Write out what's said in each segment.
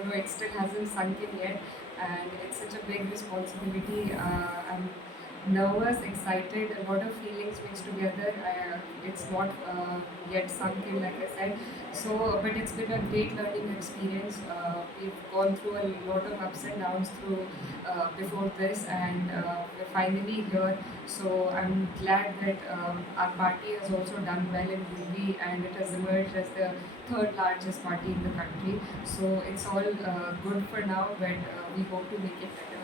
don't know, it still hasn't sunk in yet, and it's such a big responsibility. I'm nervous, excited, a lot of feelings mixed together. It's not yet sunk in, like I said. So, but it's been a great learning experience. We've gone through a lot of ups and downs through before this, and we're finally here. So I'm glad that our party has also done well in UV, and it has emerged as the third largest party in the country. So it's all good for now, but we hope to make it better.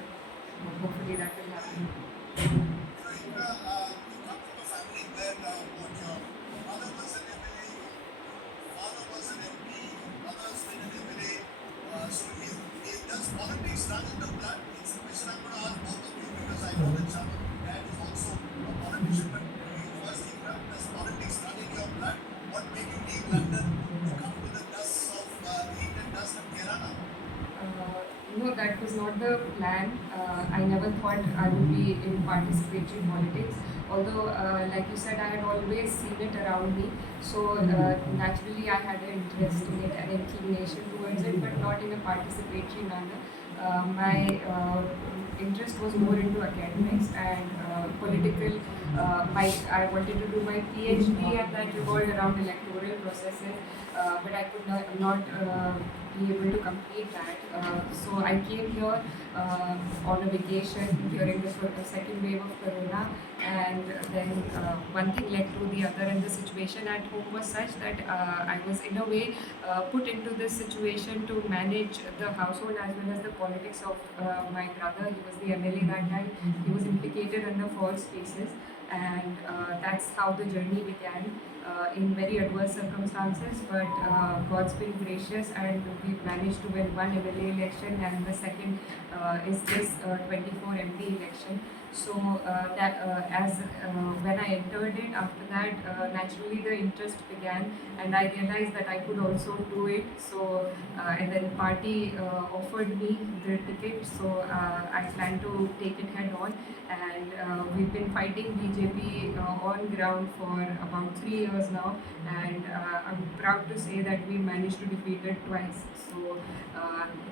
Hopefully that will happen. Indra, you come from a family where what your mother was an MLA, your father was an MP, your brother's been an MLA. Does politics run in the blood? It's a question I'm going to ask both of you because I know that Shama, your dad is also a politician. But to you first, Indra, does politics run in your blood? What made you leave London to come to the dust of heat and dust of Kerala? No, that was not the plan. I never thought I would be in participatory politics. Although, like you said, I had always seen it around me. So naturally, I had an interest in it, an inclination towards it, but not in a participatory manner. My interest was more into academics and political. I wanted to do my PhD, and that revolved around electoral processes, but I could not be able to complete that. So I came here on a vacation during the second wave of Corona, and then one thing led to the other, and the situation at home was such that I was in a way put into this situation to manage the household as well as the politics of my brother. He was the MLA that time. He was implicated under false cases, and that's how the journey began in very adverse circumstances. But God's been gracious, and we've managed to win one MLA election, and the second is this 24 MP election. So that as when I entered it, after that naturally the interest began, and I realized that I could also do it. So and then party offered me the ticket, so I plan to take it head on, and we've been fighting BJP on ground for about 3 years now, and I'm proud to say that we managed to defeat it twice. So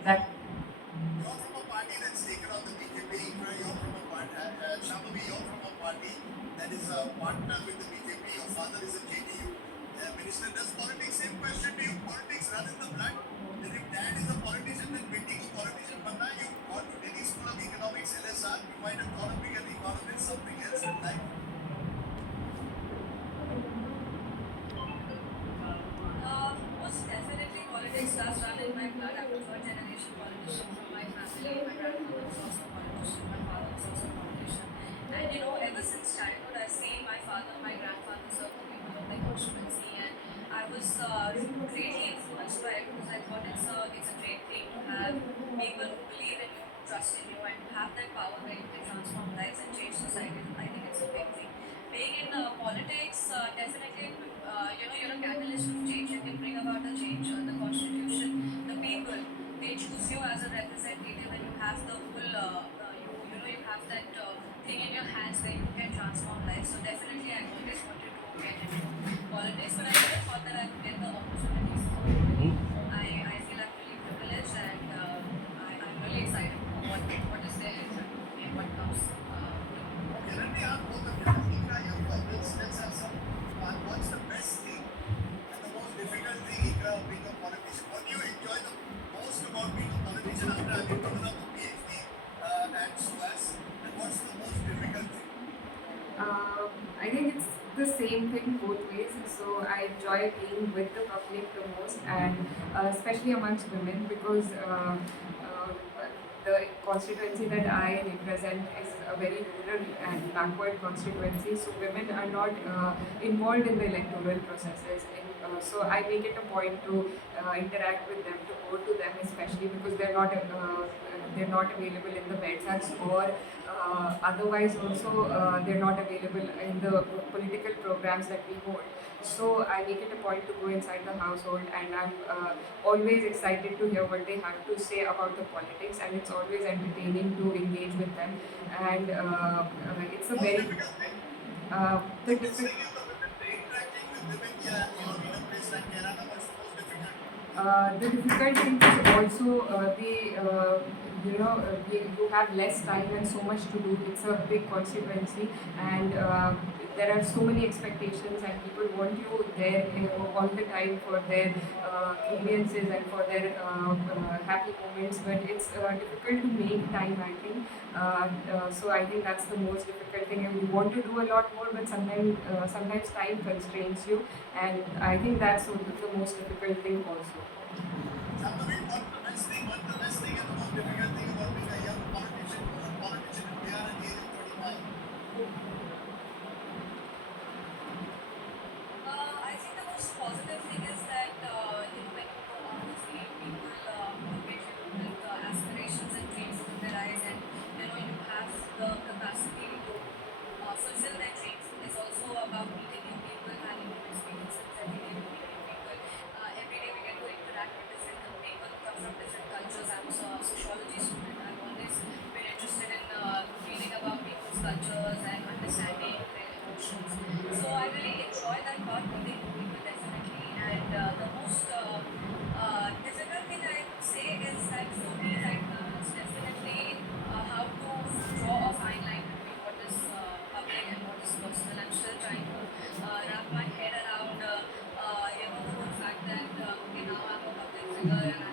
that You're from a party that's taken on the BJP. Indra, you're from a party. Shambhavi, you're from a party that is a partner with the BJP. Your father is a JDU minister. Does politics, same question to you, politics run in the blood? Then if dad is a politician, then being a politician, Banna, you gone to Delhi School of Economics, LSR, you might have thought of being an economist, something else in life. Most definitely, politics does run in my blood. I'm a third generation politician from my family. My grandfather was also a politician, my father was also a politician. And ever since childhood, I've seen my father, my grandfather serve the people of their constituency, and I was greatly influenced by it because I thought it's a great thing to have people who believe in you, who trust in you, and to have that power where you can transform lives and change society. I think it's a big thing. Being in politics, definitely, you're a catalyst of change. You can bring about the change. The constitution, the people, they choose you as a representative, and you have the full, you have that thing in your hands where you can transform lives. So definitely, I always wanted to get into politics, but I never thought that I would get the opportunities to do it. I feel I'm really privileged, and I'm really excited for what is there in front of me and what comes. Okay, let me ask both of you. Indra, you first. Let's have some fun. What's the best thing and the most difficult thing, Indra, of being a politician? What do you enjoy the most about being a politician after having given up a PhD at SUAS? And what's the most difficult thing? I think it's the same thing both ways. So I enjoy being with the public the most, and especially amongst women, because the constituency that I represent is a very rural and backward constituency. So women are not involved in the electoral processes. So I make it a point to interact with them, to go to them, especially because they're not available in the beds or otherwise also they're not available in the political programs that we hold. So I make it a point to go inside the household, and I'm always excited to hear what they have to say about the politics, and it's always entertaining to engage with them. And it's a Most very difficult thing? the You've been different. saying you're the women, interacting with women here, in a place like Kerala. What's the most difficult? The difficult thing is also you have less time and so much to do. It's a big consequency, and there are so many expectations, and people want you there all the time for their experiences and for their happy moments. But it's difficult to make time, I think. So I think that's the most difficult thing. And you want to do a lot more, but sometimes time constrains you, and I think that's the most difficult thing also. Shambhavi, what's the best thing and the most difficult thing about being a young politician in Bihar at the age of 25? I think the most positive thing is that when you go on the field, people look at you with aspirations and dreams in their eyes, and you have the capacity to fulfill their dreams. It's also about meeting new people, having new experiences. Every day we meet new people. Every day we get to interact with different people who come from different cultures. I'm a sociology student. I've always been interested in reading about people's cultures and understanding their emotions. So I really enjoy that part, meeting new people definitely. And the most difficult thing I would say is that for me right now, it's definitely how to draw a fine line between what is public and what is personal. I'm still trying to wrap my head around, the whole fact that okay, now I'm a public figure and